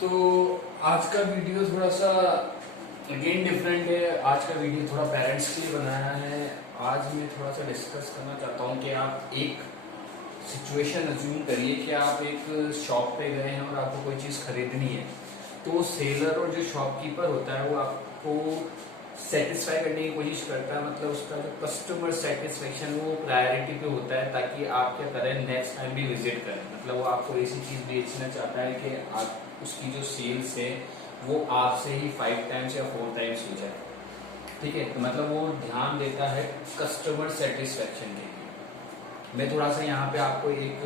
तो आज का वीडियो थोड़ा सा अगेन डिफरेंट है। आज का वीडियो थोड़ा पेरेंट्स के लिए बनाया है। आज मैं थोड़ा सा डिस्कस करना चाहता हूँ कि आप एक सिचुएशन अज्यूम करिए कि आप एक शॉप पे गए हैं और आपको कोई चीज़ खरीदनी है। तो सेलर और जो शॉपकीपर होता है वो आपको सेटिस्फाई करने की कोशिश करता है, मतलब उसका जो कस्टमर सेटिस्फेक्शन वो प्रायोरिटी पे होता है, ताकि आप क्या करें, नेक्स्ट टाइम भी विजिट करें। मतलब वो आपको ऐसी चीज़ बेचना चाहता है कि आप उसकी जो सेल्स है वो आपसे ही 5 टाइम्स या 4 टाइम्स हो जाए। ठीक है, तो मतलब वो ध्यान देता है कस्टमर सेटिस्फेक्शन के लिए। मैं थोड़ा सा यहाँ पे आपको एक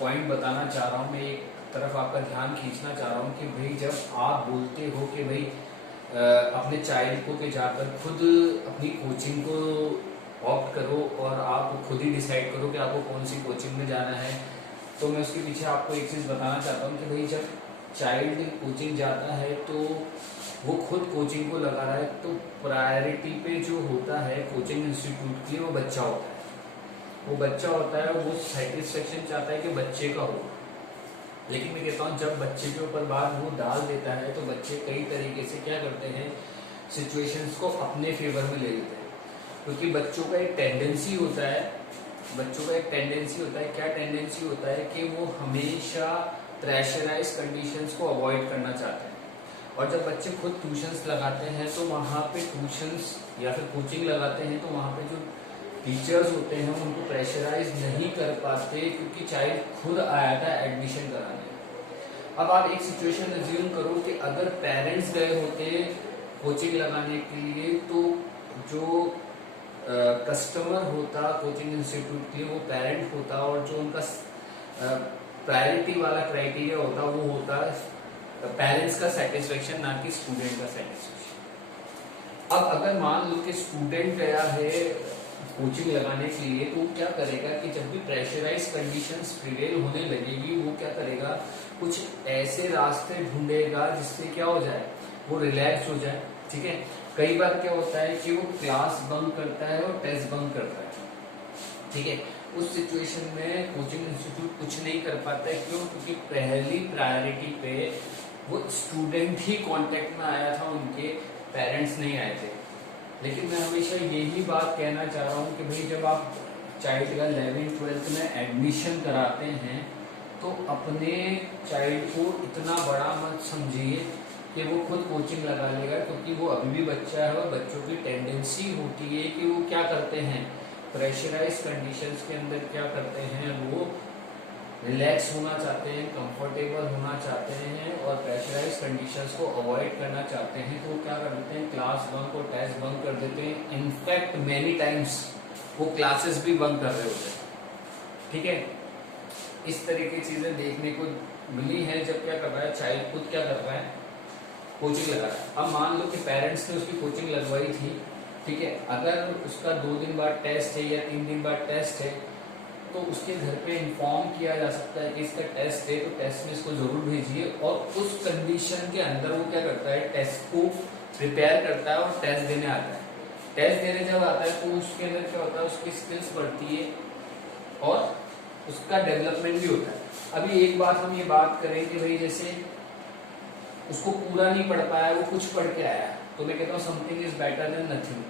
पॉइंट बताना चाह रहा हूँ, मैं एक तरफ आपका ध्यान खींचना चाह रहा हूँ कि भाई जब आप बोलते हो कि भाई अपने चाइल्ड को के जाकर खुद अपनी कोचिंग को ऑप्ट करो और आप खुद ही डिसाइड करो कि आपको कौन सी कोचिंग में जाना है, तो मैं उसके पीछे आपको एक चीज़ बताना चाहता हूँ कि भाई जब चाइल्ड कोचिंग जाता है तो वो खुद कोचिंग को लगा रहा है, तो प्रायोरिटी पे जो होता है कोचिंग इंस्टीट्यूट के लिए वो बच्चा होता है। वो बच्चा होता है, वो सेटिस्फेक्शन चाहता है कि बच्चे का हो। लेकिन मैं कहता हूँ जब बच्चे के ऊपर बात वो डाल देता है तो बच्चे कई तरीके से क्या करते हैं, सिचुएशंस को अपने फेवर में ले लेते हैं। क्योंकि बच्चों का एक टेंडेंसी होता है, क्या टेंडेंसी होता है कि वो हमेशा प्रेशराइज कंडीशंस को अवॉइड करना चाहते हैं। और जब बच्चे खुद ट्यूशंस लगाते हैं तो वहाँ पे ट्यूशंस या फिर कोचिंग लगाते हैं तो वहाँ पे जो टीचर्स होते हैं उनको प्रेशराइज नहीं कर पाते, क्योंकि चाइल्ड खुद आया था एडमिशन कराने। अब आप एक सिचुएशन अज्यूम करो कि अगर पेरेंट्स गए होते कोचिंग लगाने के लिए, तो जो कस्टमर होता कोचिंग इंस्टीट्यूट के लिए वो पेरेंट होता, और जो उनका प्रायोरिटी वाला क्राइटेरिया होता वो होता पेरेंट्स का सेटिस्फेक्शन, ना कि स्टूडेंट का सेटिस्फेक्शन। अब अगर मान लो कि स्टूडेंट गया है कोचिंग लगाने के लिए, तो क्या करेगा कि जब भी प्रेशराइज कंडीशंस प्रिवेल होने लगेगी, वो क्या करेगा, कुछ ऐसे रास्ते ढूंढेगा जिससे क्या हो जाए, वो रिलैक्स हो जाए। ठीक है, कई बार क्या होता है कि वो क्लास बंक करता है और टेस्ट बंक करता है। ठीक है, उस सिचुएशन में कोचिंग इंस्टीट्यूट कुछ नहीं कर पाता है। क्यों? क्योंकि पहली प्रायोरिटी पे वो स्टूडेंट ही कांटेक्ट में आया था, उनके पेरेंट्स नहीं आए थे। लेकिन मैं हमेशा यही बात कहना चाह रहा हूँ कि भाई जब आप चाइल्ड का 11th-12th में एडमिशन कराते हैं तो अपने चाइल्ड को इतना बड़ा मत समझिए कि वो खुद कोचिंग लगा लेगा, क्योंकि वो अभी भी बच्चा है और बच्चों की टेंडेंसी होती है कि वो क्या करते हैं, प्रेशराइज कंडीशंस के अंदर क्या करते हैं, वो रिलैक्स होना चाहते हैं, कंफर्टेबल होना चाहते हैं और प्रेशराइज कंडीशंस को अवॉइड करना चाहते हैं। तो क्या कर देते हैं, क्लास बंक और टेस्ट बंक कर देते हैं। इनफैक्ट मेनी टाइम्स वो क्लासेस भी बंक कर रहे होते हैं। ठीक है, इस तरह की चीजें देखने को मिली है। जब क्या कर रहा है चाइल्ड, खुद क्या कर रहा है, कोचिंग लगा रहा है। अब मान लो कि पेरेंट्स ने उसकी कोचिंग लगवाई थी। ठीक है, अगर उसका 2 दिन बाद टेस्ट है या 3 दिन बाद टेस्ट है, तो उसके घर पे इन्फॉर्म किया जा सकता है कि इसका टेस्ट है, तो टेस्ट में इसको जरूर भेजिए। और उस कंडीशन के अंदर वो क्या करता है, टेस्ट को प्रिपेयर करता है और टेस्ट देने आता है। टेस्ट देने जब आता है तो उसके अंदर क्या होता है, उसकी स्किल्स बढ़ती है और उसका डेवलपमेंट भी होता है। अभी एक बात हम ये बात करें कि भाई जैसे उसको पूरा नहीं पढ़ पाया, वो कुछ पढ़ के आया, तो मैं कहता हूँ something is better than nothing.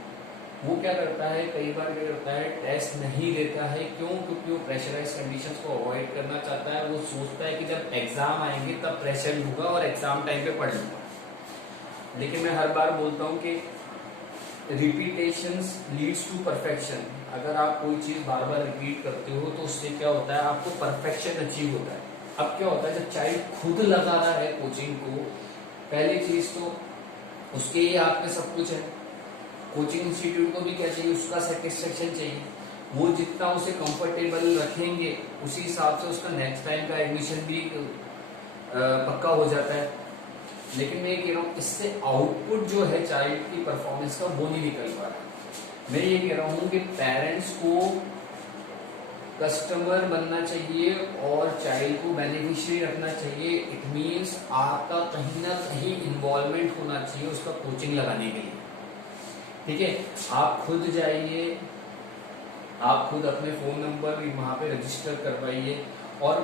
वो क्या करता है, कई बार क्या करता है, टेस्ट नहीं लेता है। क्यों? क्योंकि वो प्रेशराइज कंडीशंस को अवॉइड करना चाहता है। वो सोचता है कि जब एग्जाम आएंगे तब प्रेशर लूंगा और एग्जाम टाइम पे पढ़ लूंगा। लेकिन मैं हर बार बोलता हूँ कि रिपीटेशंस लीड्स टू परफेक्शन। अगर आप कोई चीज बार बार रिपीट करते हो तो उससे क्या होता है, आपको परफेक्शन अचीव होता है। अब क्या होता है, जब चाइल्ड खुद लगा रहा है कोचिंग को, पहली चीज तो उसके ही आपके सब कुछ है। कोचिंग इंस्टीट्यूट को भी क्या चाहिए, उसका सेटिस्फेक्शन चाहिए। वो जितना उसे कंफर्टेबल रखेंगे उसी हिसाब से उसका नेक्स्ट टाइम का एडमिशन भी पक्का हो जाता है। लेकिन मैं ये कह रहा हूँ इससे आउटपुट जो है चाइल्ड की परफॉर्मेंस का वो नहीं निकल पा रहा। मैं ये कह रहा हूँ कि पेरेंट्स को कस्टमर बनना चाहिए और चाइल्ड को बेनिफिशियरी रखना चाहिए। इट मीन्स आपका कहीं ना कहीं इन्वॉल्वमेंट होना चाहिए उसका कोचिंग लगाने के लिए। ठीक है, आप खुद जाइए, आप खुद अपने फोन नंबर वहां पे रजिस्टर करवाइए और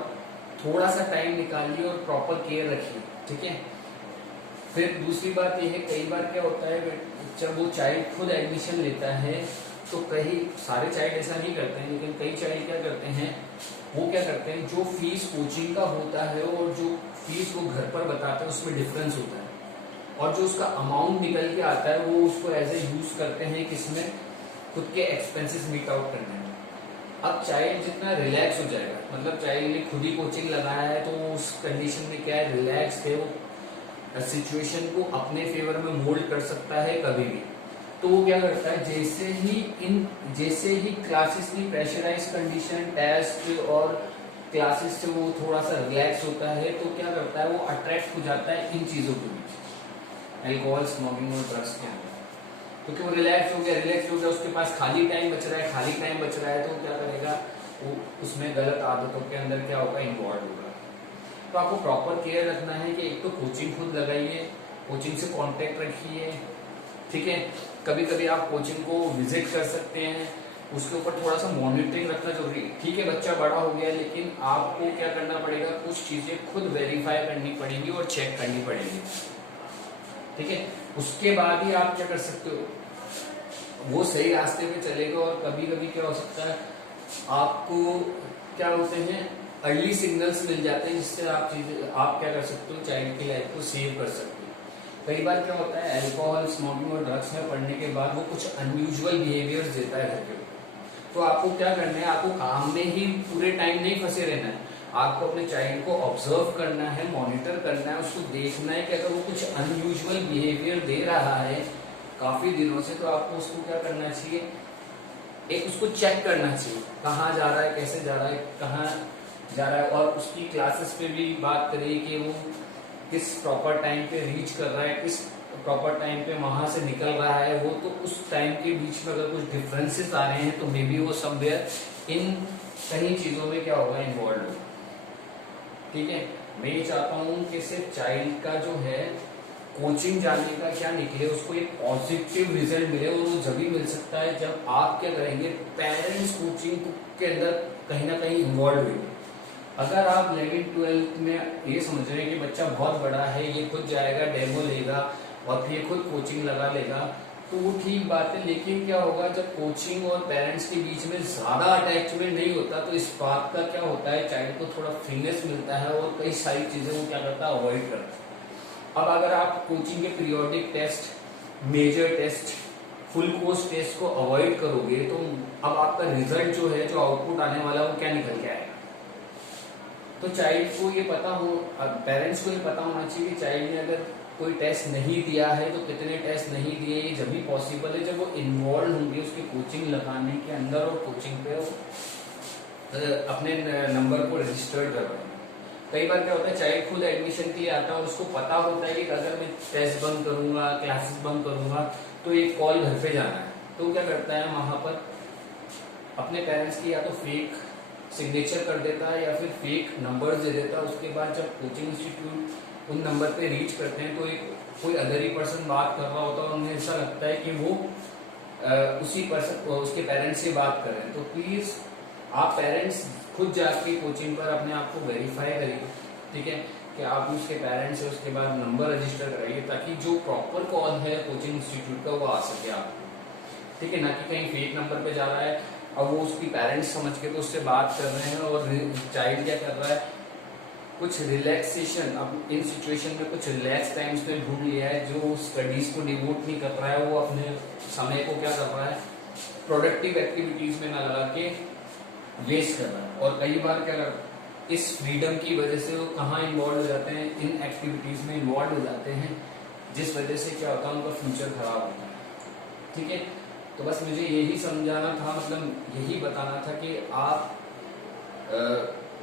थोड़ा सा टाइम निकालिए और प्रॉपर केयर रखिए, ठीक है। फिर दूसरी बात यह है, कई बार क्या होता है जब वो चाइल्ड खुद एडमिशन लेता है तो कई सारे चाइल्ड ऐसा नहीं करते हैं, लेकिन कई चाइल्ड क्या करते हैं, वो क्या करते हैं, जो फीस कोचिंग का होता है और जो फीस वो घर पर बताते हैं उसमें डिफरेंस होता है, और जो उसका अमाउंट निकल के आता है वो उसको एज ए यूज करते हैं किसमें, खुद के एक्सपेंसेस मीट आउट करने में। अब चाइल्ड जितना रिलैक्स हो जाएगा, मतलब चाइल्ड ने खुद ही कोचिंग लगाया है तो उस कंडीशन में क्या है, रिलैक्स है, वो सिचुएशन को अपने फेवर में मोल्ड कर सकता है कभी भी। तो वो क्या करता है, जैसे ही क्लासेस की प्रेशराइज कंडीशन, टेस्ट और क्लासेस से वो थोड़ा सा रिलैक्स होता है, तो क्या करता है, वो अट्रैक्ट हो जाता है इन चीजों के बीच, अल्कोहल, स्मोकिंग और ड्रग्स के अंदर। क्योंकि वो रिलैक्स हो गया, उसके पास खाली टाइम बच रहा है, तो क्या करेगा, वो उसमें गलत आदतों के अंदर क्या होगा, इन्वॉल्व होगा। तो आपको प्रॉपर केयर रखना है कि एक तो कोचिंग खुद लगाइए, कोचिंग से कांटेक्ट रखिए, ठीक है। कभी कभी आप कोचिंग को विजिट कर सकते हैं, उसके ऊपर थोड़ा सा मॉनिटरिंग रखना जरूरी है, ठीक है। बच्चा बड़ा हो गया, लेकिन आपको क्या करना पड़ेगा, कुछ चीजें खुद वेरीफाई करनी पड़ेंगी और चेक करनी पड़ेगी, ठीक है। उसके बाद ही आप क्या कर सकते हो, वो सही रास्ते पे चलेगा। और कभी कभी क्या हो सकता है, आपको क्या होते हैं, अर्ली सिग्नल्स मिल जाते हैं जिससे आप क्या कर सकते हो, चाइल्ड की लाइफ को सेव कर सकते हो। कई बार क्या होता है, अल्कोहल, स्मोकिंग और ड्रग्स में पढ़ने के बाद वो कुछ अनयूजुअल बिहेवियर्स देता है घर के ऊपर। तो आपको क्या करना है, आपको काम में ही पूरे टाइम नहीं फंसे रहना है, आपको अपने चाइल्ड को ऑब्जर्व करना है, मॉनिटर करना है, उसको देखना है कि अगर वो कुछ अनयूजुअल बिहेवियर दे रहा है काफी दिनों से, तो आपको उसको क्या करना चाहिए, एक उसको चेक करना चाहिए, कहाँ जा रहा है, कैसे जा रहा है, कहाँ जा रहा है। और उसकी क्लासेस पे भी बात करिए कि वो किस प्रॉपर टाइम पे रीच कर रहा है, किस प्रॉपर टाइम पे वहां से निकल रहा है वो, तो उस टाइम के बीच में अगर कुछ डिफरेंसेस आ रहे हैं तो मे बी वो समवेयर इन कहीं चीजों में क्या होगा, इन्वॉल्व होगा, ठीक है। मैं ये चाहता हूँ कि सिर्फ चाइल्ड का जो है कोचिंग जाने का क्या निकले, उसको एक पॉजिटिव रिजल्ट मिले, और वो जब भी मिल सकता है जब आप क्या करेंगे, पेरेंट्स कोचिंग के अंदर कहीं ना कहीं इन्वॉल्व होंगे। अगर आप 11-12 में ये समझ रहे हैं कि बच्चा बहुत बड़ा है, ये खुद जाएगा, डेमो लेगा और फिर खुद कोचिंग लगा लेगा, तो वो ठीक बात है। लेकिन क्या होगा, जब कोचिंग और पेरेंट्स के बीच में ज्यादा अटैचमेंट नहीं होता तो इस बात का क्या होता है, चाइल्ड को थोड़ा फ्रीनेस मिलता है और कई सारी चीजें वो क्या करता है, अवॉइड करता है। अब अगर आप कोचिंग के periodic test, major test, full course test को अवॉइड करोगे, तो अब आपका रिजल्ट जो है, जो आउटपुट आने वाला है, वो क्या निकल के आएगा। तो चाइल्ड को ये पता हो, पेरेंट्स को ये पता होना चाहिए कि चाइल्ड ने अगर कोई टेस्ट नहीं दिया है तो कितने टेस्ट नहीं दिए, ये जब भी पॉसिबल है जब वो इन्वॉल्व होंगे उसके कोचिंग लगाने के अंदर, और कोचिंग पे अपने नंबर को रजिस्टर्ड करवाएं। कई बार क्या होता है, चाइल्ड खुद एडमिशन के लिए आता है और उसको पता होता है कि अगर मैं टेस्ट बंद करूंगा, क्लासेस बंद करूंगा, तो एक कॉल घर पे जाना है। तो क्या करता है, वहां पर अपने पेरेंट्स की या तो फेक सिग्नेचर कर देता है या फिर फेक नंबर दे देता है। उसके बाद जब कोचिंग इंस्टीट्यूट उन नंबर पे रीच करते हैं तो एक कोई अदर ही पर्सन बात कर रहा होता है और उन्हें ऐसा लगता है कि वो उसी पर्सन, उसके पेरेंट्स से बात कर रहे हैं। तो प्लीज आप पेरेंट्स खुद जाके कोचिंग पर अपने आप को वेरीफाई करिए, ठीक है, कि आप उसके पेरेंट्स से उसके बाद नंबर रजिस्टर कराइए, ताकि जो प्रॉपर कॉल है कोचिंग इंस्टीट्यूट का वो आ सके आपको, ठीक है, ना कि कहीं फेक नंबर पे जा रहा है। अब वो उसकी पेरेंट्स समझ के तो उससे बात कर रहे हैं और चाइल्ड क्या कर रहा है, कुछ रिलैक्सेशन, अब इन सिचुएशन में कुछ रिलैक्स टाइम उसने ढूंढ लिया है, जो स्टडीज को डिवोट नहीं कर रहा है, वो अपने समय को क्या कर रहा है, प्रोडक्टिव एक्टिविटीज में ना लगा के वेस्ट कर रहा है। और कई बार क्या कर, इस फ्रीडम की वजह से वो कहाँ इन्वॉल्व हो जाते हैं, इन एक्टिविटीज में इन्वॉल्व हो जाते हैं, जिस वजह से क्या होता है, उनका फ्यूचर खराब होता है, ठीक है। तो बस मुझे यही समझाना था, मतलब यही बताना था कि आप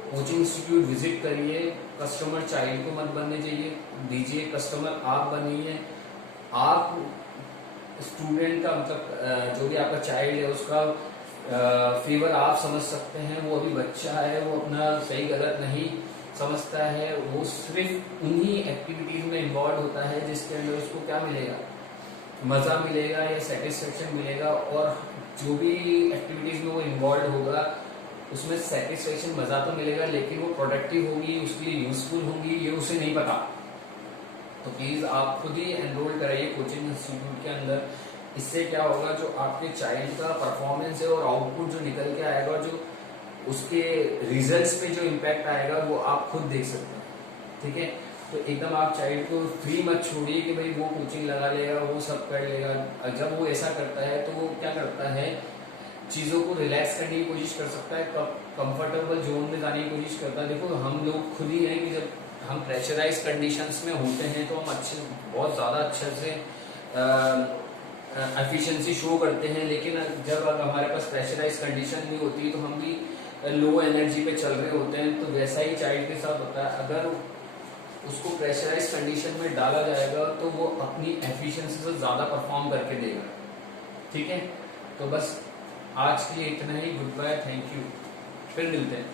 कोचिंग इंस्टीट्यूट विजिट करिए, कस्टमर चाइल्ड को मत बनने दीजिए, कस्टमर आप बनिए। आप स्टूडेंट का मतलब जो भी आपका चाइल्ड है उसका फेवर आप समझ सकते हैं, वो अभी बच्चा है, वो अपना सही गलत नहीं समझता है, वो सिर्फ उन्हीं एक्टिविटीज में इन्वॉल्व होता है जिसके अंदर उसको क्या मिलेगा, मजा मिलेगा या सेटिस्फेक्शन मिलेगा। और जो भी एक्टिविटीज में वो इन्वॉल्व होगा उसमें सेटिस्फेक्शन, मजा तो मिलेगा, लेकिन वो प्रोडक्टिव होगी, उसके लिए यूजफुल होंगी, ये उसे नहीं पता। तो प्लीज आप खुद ही एनरोल कराइए कोचिंग इंस्टीट्यूट के अंदर। इससे क्या होगा, जो आपके चाइल्ड का परफॉर्मेंस है और आउटपुट जो निकल के आएगा, जो उसके रिजल्ट्स पे जो इम्पैक्ट आएगा, वो आप खुद देख सकते हैं। ठीक है, तो एकदम आप चाइल्ड को फ्री मत छोड़िए कि भाई वो कोचिंग लगा लेगा, वो सब कर लेगा। जब वो ऐसा करता है तो वो क्या करता है, चीजों को रिलैक्स करने की कोशिश कर सकता है, कंफर्टेबल जोन में जाने की कोशिश करता है। देखो हम लोग खुद ही हैं कि जब हम प्रेशराइज कंडीशंस में होते हैं तो हम बहुत ज्यादा अच्छे से एफिशिएंसी शो करते हैं, लेकिन जब हमारे पास प्रेशराइज कंडीशन नहीं होती तो हम भी लो एनर्जी पे चल रहे होते हैं। तो वैसा ही चाइल्ड के साथ होता है, अगर उसको प्रेशराइज कंडीशन में डाला जाएगा तो वो अपनी एफिशिएंसी से ज्यादा परफॉर्म करके देगा। ठीक है, तो बस आज के लिए इतना ही। गुड बाय, थैंक यू, फिर मिलते हैं।